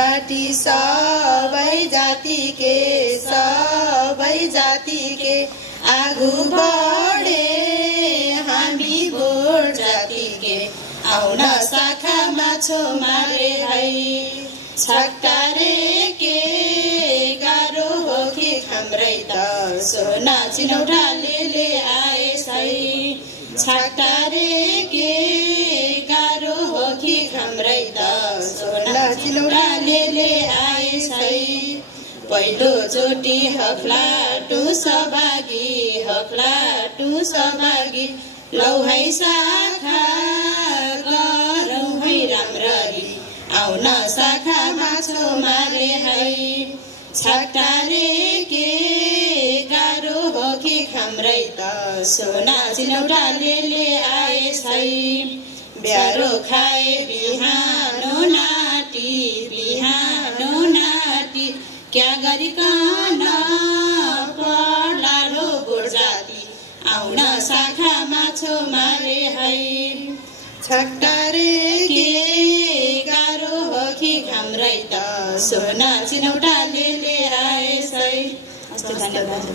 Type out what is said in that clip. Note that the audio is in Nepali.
जाति सबै जाति के आगू बढे हामी भोट जाति के आउन शाखामा छो मारे है छक्टारे के गाह्रो हो कि हाम्रै त सोना चिनौटाले आए सै छक्टारे के गाह्रो हो कि हाम्रै त सोना चिनौटाले आए सै पहिलो चोटी हफ्लाटु सहभागी लौ है शाखा गरौँ है राम्ररी आउन शाखामा छो मारे है छक्टारे के गाह्रो हो कि हाम्रै त सोना चिनौटाले आए सै ब्यारो खाए बिहानो नाटी क्या गरिकन पढ्ला भोट जाति आउन शाखामा छो मारे है छक्टारे के गाह्रो हो कि हाम्रै त सोना चिनौटाले आए सै। धन्यवाद।